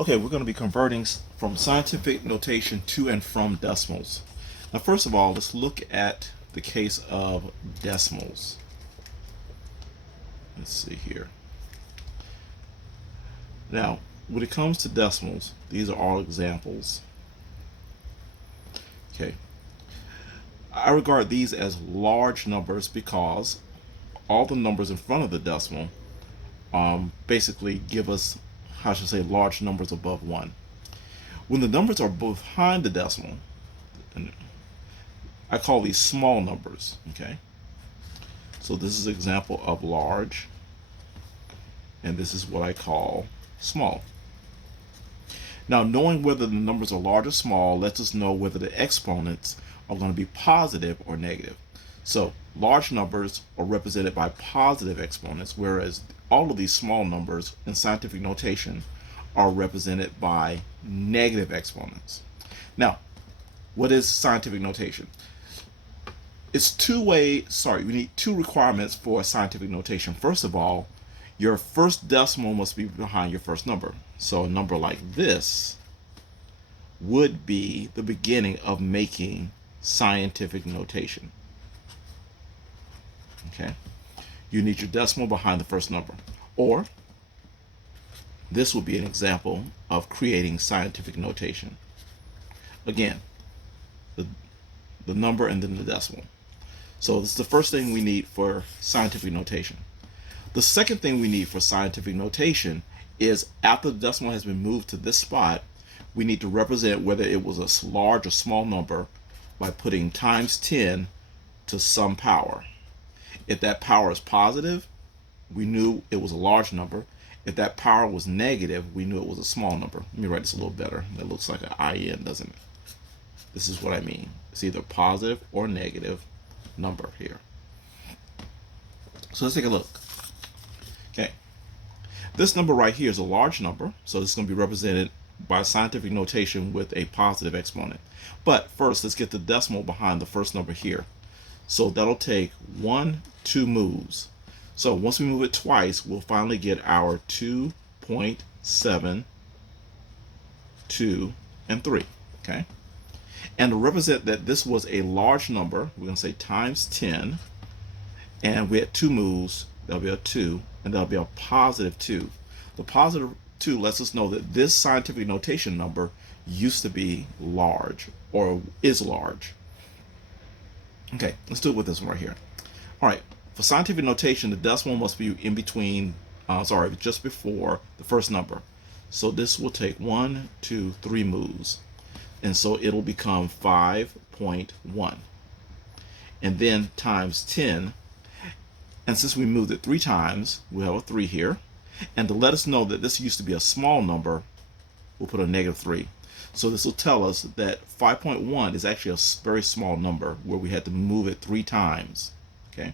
Okay, we're going to be converting from scientific notation to and from decimals. Now, first of all, let's look at the case of decimals. Let's see here. Now, when it comes to decimals, these are all examples. Okay, I regard these as large numbers because all the numbers in front of the decimal basically give us, how should I say, large numbers above 1. When the numbers are behind the decimal, and I call these small numbers, okay? So this is an example of large, and this is what I call small. Now, knowing whether the numbers are large or small lets us know whether the exponents are going to be positive or negative. So large numbers are represented by positive exponents, whereas all of these small numbers in scientific notation are represented by negative exponents. Now, what is scientific notation? It's we need two requirements for scientific notation. First of all, your first decimal must be behind your first number. So a number like this would be the beginning of making scientific notation. Okay? You need your decimal behind the first number. Or this would be an example of creating scientific notation. Again, the number and then the decimal. So this is the first thing we need for scientific notation. The second thing we need for scientific notation is after the decimal has been moved to this spot, we need to represent whether it was a large or small number by putting times 10 to some power. If that power is positive, we knew it was a large number. If that power was negative, we knew it was a small number. Let me write this a little better. That looks like an IN, doesn't it? This is what I mean. It's either positive or negative number here. So let's take a look. Okay. This number right here is a large number, so this is going to be represented by scientific notation with a positive exponent. But first, let's get the decimal behind the first number here. So that'll take 2 moves. So once we move it twice, we'll finally get our 2.7, 2, and 3. Okay? And to represent that this was a large number, we're going to say times 10. And we had 2 moves. That'll be a 2, and that'll be a positive 2. The positive 2 lets us know that this scientific notation number used to be large, or is large. Okay, let's do it with this one right here. All right, for scientific notation, the decimal must be in between, just before the first number. So this will take 1, 2, 3 moves. And so it'll become 5.1. And then times 10. And since we moved it 3 times, we'll have a 3 here. And to let us know that this used to be a small number, we'll put a negative 3. So this will tell us that 5.1 is actually a very small number where we had to move it 3 times. Okay.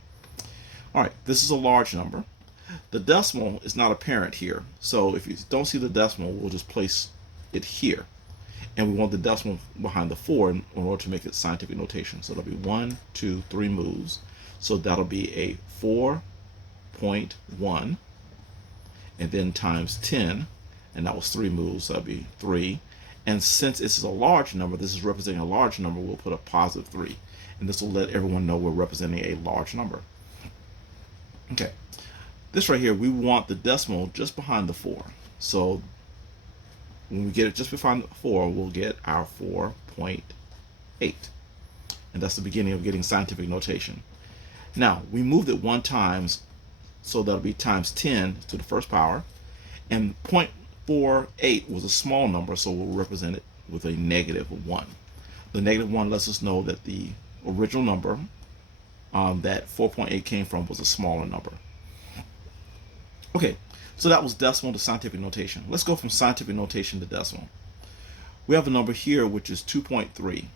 All right, this is a large number. The decimal is not apparent here. So if you don't see the decimal, we'll just place it here. And we want the decimal behind the 4 in order to make it scientific notation. So it'll be 1, 2, 3 moves. So that'll be a 4.1, and then times 10, and that was 3 moves, so that'll be 3. And since this is a large number, this is representing a large number, we'll put a positive 3. And this will let everyone know we're representing a large number. Okay, this right here, we want the decimal just behind the 4. So when we get it just behind the 4, we'll get our 4.8. And that's the beginning of getting scientific notation. Now, we moved it 1 time, so that'll be times 10 to the first power. And 0.48 was a small number, so we'll represent it with a negative 1. The negative 1 lets us know that the original number that 4.8 came from was a smaller number. Okay, so that was decimal to scientific notation. Let's go from scientific notation to decimal. We have a number here which is 2.3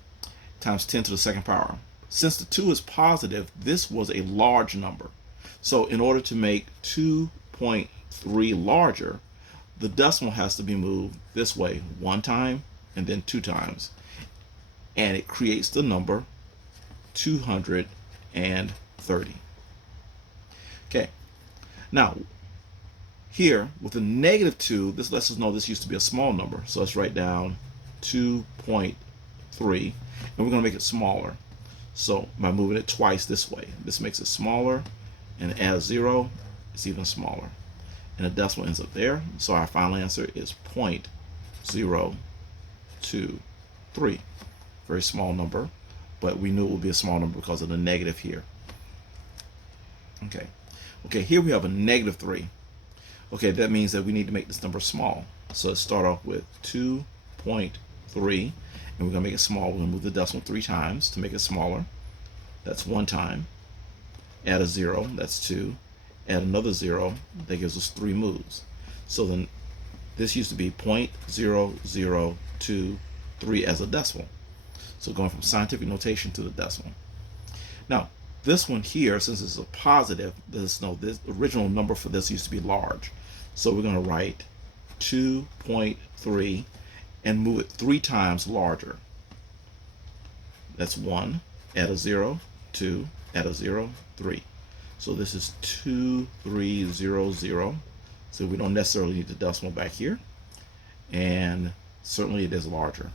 times 10 to the second power. Since the 2 is positive, this was a large number. So in order to make 2.3 larger, the decimal has to be moved this way 1 time and then 2 times. And it creates the number 230. Okay. Now, Here, with a -2, this lets us know this used to be a small number. So let's write down 2.3, and we're going to make it smaller. So by moving it twice this way, this makes it smaller, and add a 0, it's even smaller. And the decimal ends up there. So our final answer is 0.023. Very small number, but we knew it would be a small number because of the negative here. Okay, here we have a -3. Okay, that means that we need to make this number small. So let's start off with 2.3, and we're going to make it small. We're going to move the decimal 3 times to make it smaller. That's 1 time. Add a 0, that's 2. Add another 0, that gives us 3 moves. So then this used to be 0.0023 as a decimal. So going from scientific notation to the decimal. Now, this one here, since it's a positive, this original number for this used to be large. So we're going to write 2.3 and move it 3 times larger. That's 1, add a 0, 2, add a 0, 3. So this is 2300. So we don't necessarily need the decimal back here. And certainly it is larger.